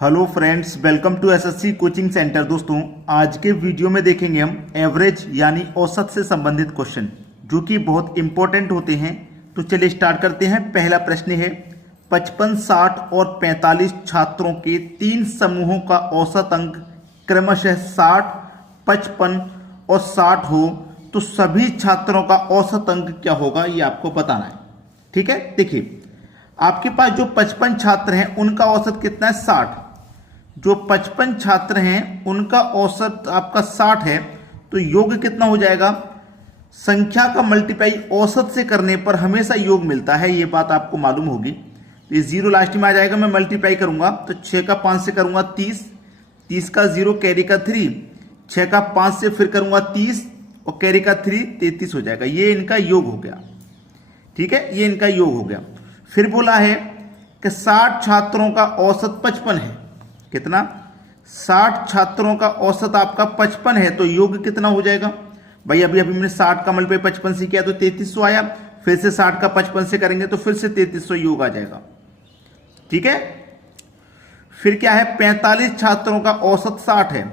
Hello friends, welcome to SSC coaching centre. दोस्तों, आज के वीडियो में देखेंगे हम एवरेज यानी औसत से संबंधित क्वेश्चन जो कि बहुत इंपॉर्टेंट होते हैं। तो चलिए स्टार्ट करते हैं। पहला प्रश्न है 55, 60 और 45 छात्रों के 3 समूहों का औसत अंक क्रमशः 60, 55 और 60 हो तो सभी छात्रों का औसत अंक क्या होगा, ये आपको बताना है। ठीक है, देखिए आपके पास जो 55 छात्र हैं उनका औसत कितना है, 60। जो 55 छात्र हैं उनका औसत आपका 60 है, तो योग कितना हो जाएगा। संख्या का मल्टीप्लाई औसत से करने पर हमेशा योग मिलता है, ये बात आपको मालूम होगी। तो ये 0 लास्ट में आ जाएगा, मैं मल्टीप्लाई करूंगा तो 6 का 5 से करूंगा 30, 30 का 0 कैरी का 3, 6 का 5 से फिर करूंगा 30 और कैरी का 3 33 हो जाएगा। ये इनका योग हो गया। ठीक है, ये इनका योग हो गया। फिर बोला है कि 60 छात्रों का औसत 55 है। कितना, 60 छात्रों का औसत आपका 55 है, तो योग कितना हो जाएगा भाई। अभी हमने 60 का मल्टीप्लाई 55 से किया तो 3300 आया। फिर से 60 का 55 से करेंगे तो फिर से 3300 योग आ जाएगा। ठीक है, फिर क्या है 45 छात्रों का औसत 60 है।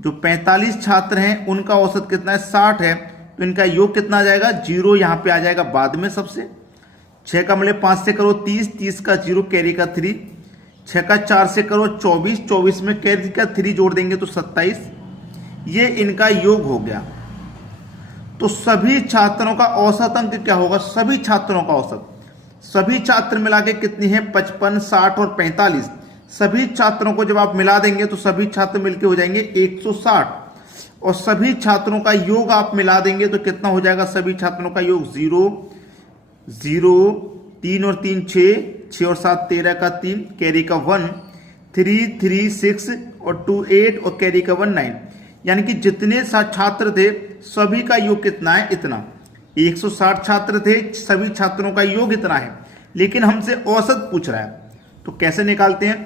जो 45 छात्र हैं उनका औसत कितना है, 60 है, तो इनका योग कितना आ जाएगा, 0 यहां पे आ जाएगा बाद में सबसे। 6 का मल्टीप्लाई 5 से करो 30, 30 का 0 कैरी का 3, 6 का 4 से करो 24, 24 में कैरी का 3 जोड़ देंगे तो 27। ये इनका योग हो गया। तो सभी छात्रों का औसत अंक क्या होगा, सभी छात्रों का औसत, सभी छात्र मिला के कितनी है 55, 60 और 45। सभी छात्रों को जब आप मिला देंगे तो सभी छात्र मिलके हो जाएंगे 160 और सभी छात्रों का योग आप मिला देंगे तो कितना हो जाएगा, सभी छात्रों का योग 0, 0, 3 और 3 6, 6 और 7 13 का 3 कैरी का 1, 3 3 6 और 2 8 और कैरी का 1 9। यानी कि जितने छात्र थे सभी का योग कितना है, इतना। 160 छात्र थे, सभी छात्रों का योग इतना है, लेकिन हमसे औसत पूछ रहा है। तो कैसे निकालते हैं,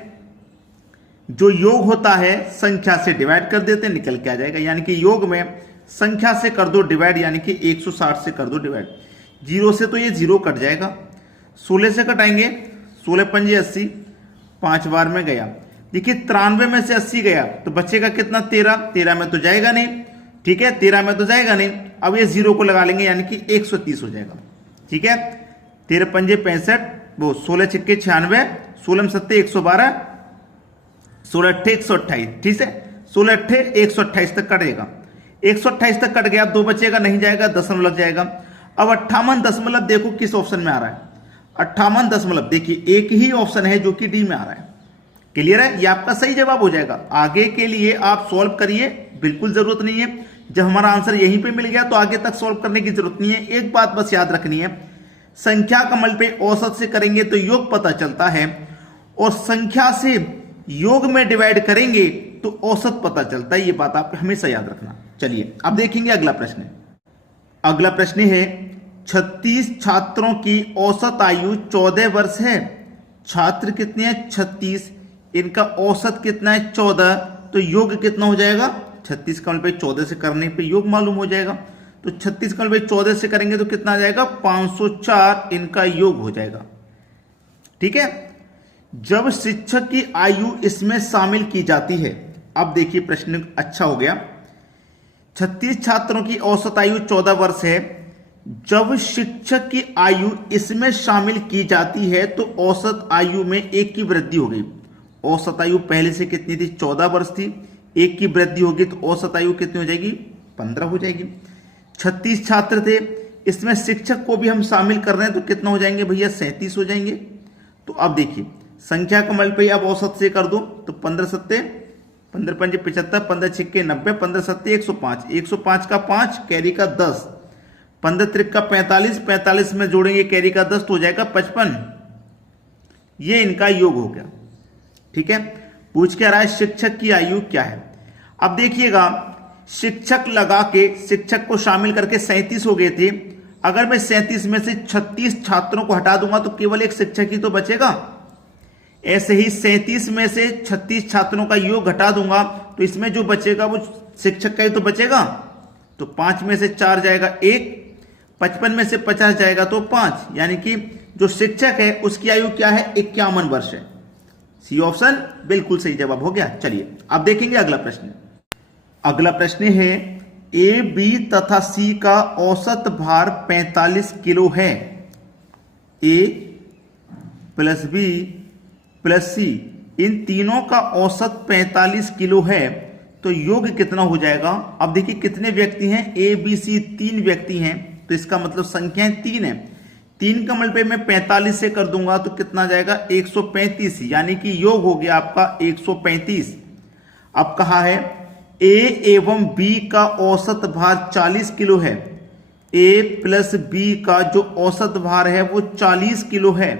जो योग होता है संख्या से डिवाइड कर देते हैं, निकल के आ जाएगा। यानी कि योग में संख्या से कर दो डिवाइड, यानी कि 160 से कर दो डिवाइड। 0 से तो ये 0 कट जाएगा, 16 से कटाएंगे, 16 पंजे 80, 5 बार में गया। देखिए 93 में से 80 गया तो बचेगा कितना, 13, 13 में तो जाएगा नहीं। ठीक है, 13 में तो जाएगा नहीं। अब ये 0 को लगा लेंगे, यानी कि 130 हो जाएगा। ठीक है, 13 पंजे 65, वो 16 छिक्के 96, 16 सत्ते 112, 16 अट्ठे 128। ठीक है, 16 अट्ठे 128 तक कटेगा। 128 तक कट गया, 2 बचेगा, नहीं जाएगा, दशमलव लग जाएगा। अब 58 दशमलव देखो किस ऑप्शन में आ रहा है। 58 दशमलव, देखिए एक ही ऑप्शन है जो कि डी में आ रहा है। क्लियर है, ये आपका सही जवाब हो जाएगा। आगे के लिए आप सॉल्व करिए, बिल्कुल जरूरत नहीं है। जब हमारा आंसर यहीं पे मिल गया तो आगे तक सॉल्व करने की जरूरत नहीं है। एक बात बस याद रखनी है, संख्या का मल्टीप्लाई औसत से करेंगे तो योग पता चलता है, और संख्या से योग में डिवाइड करेंगे तो औसत पता चलता है। ये बात आप हमेशा याद रखना। चलिए अब देखेंगे अगला प्रश्न। अगला प्रश्न है 36 छात्रों की औसत आयु 14 वर्ष है। छात्र कितने हैं, 36, इनका औसत कितना है, 14, तो योग कितना हो जाएगा, 36 का मल्टीप्लाई 14 से करने पे योग मालूम हो जाएगा। तो 36 का मल्टीप्लाई 14 से करेंगे तो कितना आ जाएगा, 504 इनका योग हो जाएगा। ठीक है, जब शिक्षक की आयु इसमें शामिल की जाती है। अब देखिए प्रश्न अच्छा हो गया। 36 छात्रों की औसत आयु 14 वर्ष है। जब शिक्षक की आयु इसमें शामिल की जाती है तो औसत आयु में 1 की वृद्धि हो गई। औसत आयु पहले से कितनी थी, 14 वर्ष थी, 1 की वृद्धि होगी तो औसत आयु कितनी हो जाएगी, 15 हो जाएगी। 36 छात्र थे, इसमें शिक्षक को भी हम शामिल कर रहे हैं तो कितना हो जाएंगे भैया, 37 हो जाएंगे। तो अब देखिए संख्या का मल्टीप्लाई अब औसत से कर दो तो 15 सत्ते 15 पंजे 75, 15 छिक्के 90, 15 सत्ते 105, 105 का 5 कैरी का 10, 15 त्रिक का 45, 45 में जोड़ेंगे कैरी का 10 तो हो जाएगा 55। ये इनका योग हो गया। ठीक है, पूछ क्या रहा है, शिक्षक की आयु क्या है। अब देखिएगा शिक्षक लगा के शिक्षक को शामिल करके 37 हो गए थे। अगर मैं 37 में से 36 छात्रों को हटा दूंगा तो केवल एक शिक्षक ही तो बचेगा। ऐसे ही 37 में से 36 छात्रों का योग घटा दूंगा तो इसमें जो बचेगा वो शिक्षक का ही तो बचेगा। तो 5 में से 4 जाएगा 1, 55 में से 50 जाएगा तो 5, यानी कि जो शिक्षक है उसकी आयु क्या है, 51 वर्ष है। सी ऑप्शन बिल्कुल सही जवाब हो गया। चलिए अब देखेंगे अगला प्रश्न। अगला प्रश्न है ए, बी तथा सी का औसत भार 45 किलो है। ए प्लस बी प्लस सी इन तीनों का औसत 45 किलो है, तो योग कितना हो जाएगा। अब देखिए कितने व्यक्ति हैं, ए बी सी 3 व्यक्ति हैं, तो इसका मतलब संख्याएं 3 है। 3 का मल्टीप्लाई मैं 45 से कर दूंगा तो कितना जाएगा 135, यानी कि योग हो गया आपका 135। अब कहा है ए एवं बी का औसत भार 40 किलो है। ए प्लस बी का जो औसत भार है वो 40 किलो है,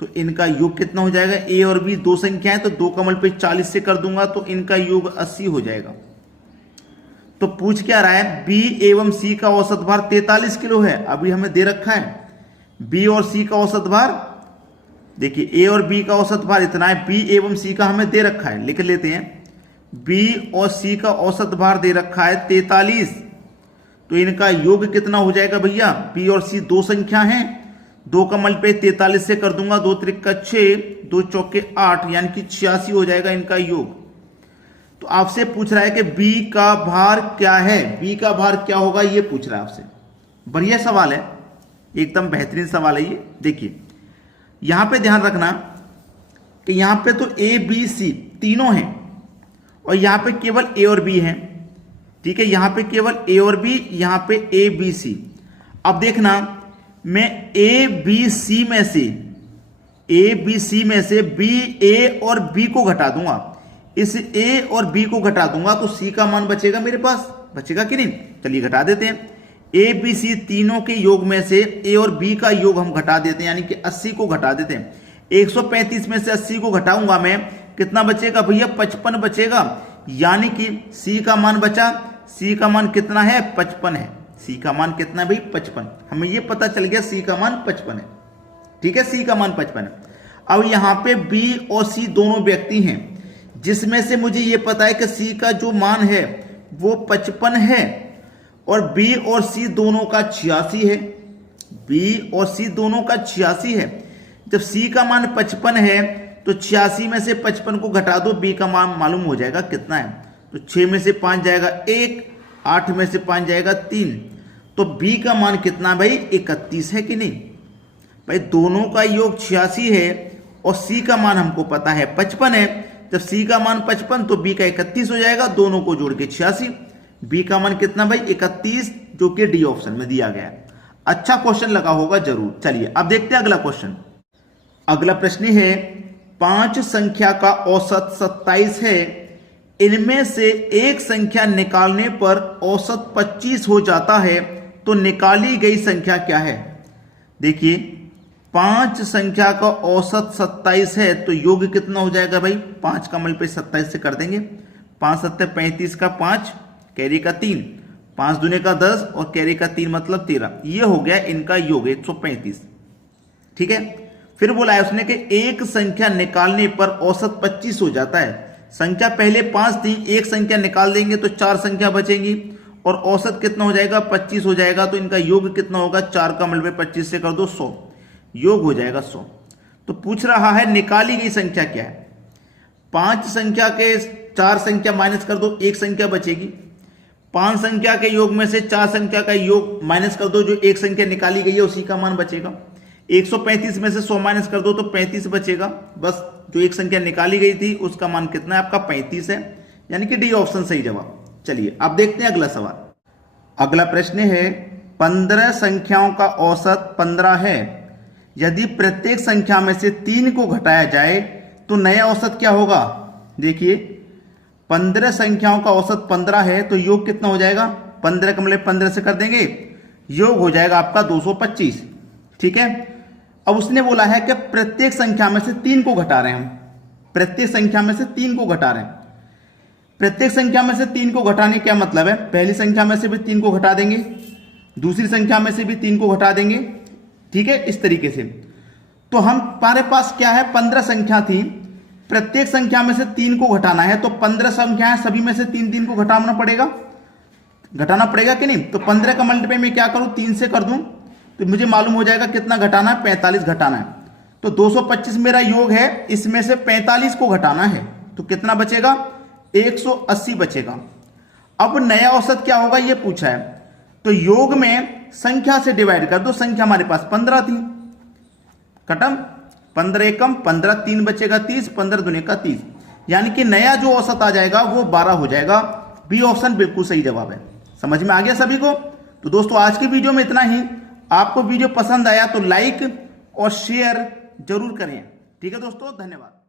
तो इनका योग कितना हो जाएगा। ए और बी दो संख्या है, तो 2 का मल्टीप्लाई 40 से कर दूंगा तो इनका योग 80 हो जाएगा। तो पूछ क्या रहा है, बी एवं सी का औसत भार 43 किलो है। अभी हमें दे रखा है बी और सी का औसत भार, देखिए ए और बी का औसत भार इतना है, बी एवं सी का हमें दे रखा है, लिख लेते हैं। बी और सी का औसत भार दे रखा है 43, तो इनका योग कितना हो जाएगा भैया। बी और सी दो संख्या हैं, 2 का मल्टीप्लाई 43 से कर दूंगा, 2 त्रिक 6, 2 चौके 8, यानी कि 86 हो जाएगा इनका योग। तो आपसे पूछ रहा है कि बी का भार क्या है, बी का भार क्या होगा, ये पूछ रहा है आपसे। बढ़िया सवाल है, एकदम बेहतरीन सवाल है ये। देखिए यहां पे ध्यान रखना कि यहां पे तो ए बी सी तीनों हैं और यहां पे केवल ए और बी हैं, ठीक है। यहां पे केवल ए और बी, यहां पे ए बी सी। अब देखना मैं ए बी सी में से बी ए और बी को घटा दूंगा, इस ए और बी को घटा दूंगा तो सी का मान बचेगा मेरे पास, बचेगा कि नहीं। चलिए घटा देते हैं। ए बी सी तीनों के योग में से ए और बी का योग हम घटा देते हैं, यानी कि 80 को घटा देते हैं। 135 में से 80 को घटाऊंगा मैं, कितना बचेगा भैया 55 बचेगा, यानी कि सी का मान बचा। सी का मान कितना है 55 है। सी का मान कितना है भाई 55, हमें ये पता चल गया सी का मान 55 है, ठीक है। सी का मान 55 है। अब यहां पे बी और सी दोनों व्यक्ति हैं, जिसमें से मुझे ये पता है कि सी का जो मान है वो 55 है और बी और सी दोनों का 86 है। बी और सी दोनों का 86 है। जब सी का मान 55 है तो 86 में से 55 को घटा दो, बी का मान मालूम हो जाएगा कितना है। तो 6 में से 5 जाएगा 1, 8 में से 5 जाएगा 3, तो बी का मान कितना भाई 31 है कि नहीं भाई। दोनों का योग 86 है और सी का मान हमको पता है 55 है। जब सी का मान 55 तो बी का 31 हो जाएगा, दोनों को जोड़ के 86। बी का मान कितना भाई 31, जो कि डी ऑप्शन में दिया गया है। अच्छा क्वेश्चन लगा होगा जरूर। चलिए अब देखते हैं अगला क्वेश्चन। अगला प्रश्न है 5 संख्या का औसत 27 है, इनमें से एक संख्या निकालने पर औसत 25 हो जाता है, तो निकाली गई संख्या क्या है। देखिए 5 संख्या का औसत 27 है, तो योग कितना हो जाएगा भाई। 5 का मल्टीप्लाई 27 से कर देंगे, 5 7 35 का 5, कैरी का 3, 5 दूने का 10 और कैरी का 3 मतलब 13। ये हो गया इनका योग 135, ठीक है। फिर बोला है उसने कि एक संख्या निकालने पर औसत 25 हो जाता है। संख्या पहले 5 थी, एक संख्या निकाल देंगे तो 4 संख्या बचेंगी और औसत कितना हो जाएगा 25 हो जाएगा। तो इनका योग कितना होगा, 4 का मल्टीप्लाई 25 से कर दो 100, योग हो जाएगा 100। तो पूछ रहा है निकाली गई संख्या क्या है। 5 संख्या के 4 संख्या माइनस कर दो, एक संख्या बचेगी। 5 संख्या के योग में से 4 संख्या का योग माइनस कर दो, जो एक संख्या निकाली गई है उसी का मान बचेगा। 135 में से 100 माइनस कर दो तो 35 बचेगा। बस जो एक संख्या निकाली गई थी उसका मान कितना है आपका 35 है, यानी कि डी ऑप्शन सही जवाब। चलिए अब देखते हैं अगला सवाल। अगला प्रश्न है 15 संख्याओं का औसत 15 है, यदि प्रत्येक संख्या में से 3 को घटाया जाए तो नया औसत क्या होगा। देखिए 15 संख्याओं का औसत 15 है, तो योग कितना हो जाएगा, 15 का मतलब 15 से कर देंगे, योग हो जाएगा आपका 225, ठीक है। अब उसने बोला है कि प्रत्येक संख्या में से 3 को घटा रहे हैं हम, प्रत्येक संख्या में से 3 को घटा रहे हैं। प्रत्येक संख्या में से 3 को घटाने क्या मतलब है, पहली संख्या में से भी 3 को घटा देंगे, दूसरी संख्या में से भी 3 को घटा देंगे, ठीक है, इस तरीके से। तो हमारे पास क्या है 15 संख्या थी, प्रत्येक संख्या में से 3 को घटाना है, तो 15 संख्या है, सभी में से 3 को घटाना पड़ेगा कि नहीं। तो 15 का मल्टीप्लाई में क्या करूं 3 से कर दूं तो मुझे मालूम हो जाएगा कितना घटाना है, 45 घटाना है। तो 225 मेरा योग है, इसमें से 45 को घटाना है तो कितना बचेगा, 180 बचेगा। अब नया औसत क्या होगा ये पूछा है, तो योग में संख्या से डिवाइड कर दो, संख्या हमारे पास 15 थी, खत्म, 15 एकम 15, 3 बचेगा 30, 15 दुने का 30, यानी कि नया जो औसत आ जाएगा वो 12 हो जाएगा। बी ऑप्शन बिल्कुल सही जवाब है। समझ में आ गया सभी को? तो दोस्तों आज की वीडियो में इतना ही। आपको वीडियो पसंद आया तो लाइक और शेयर जरूर करें। ठीक है दोस्तों, धन्यवाद।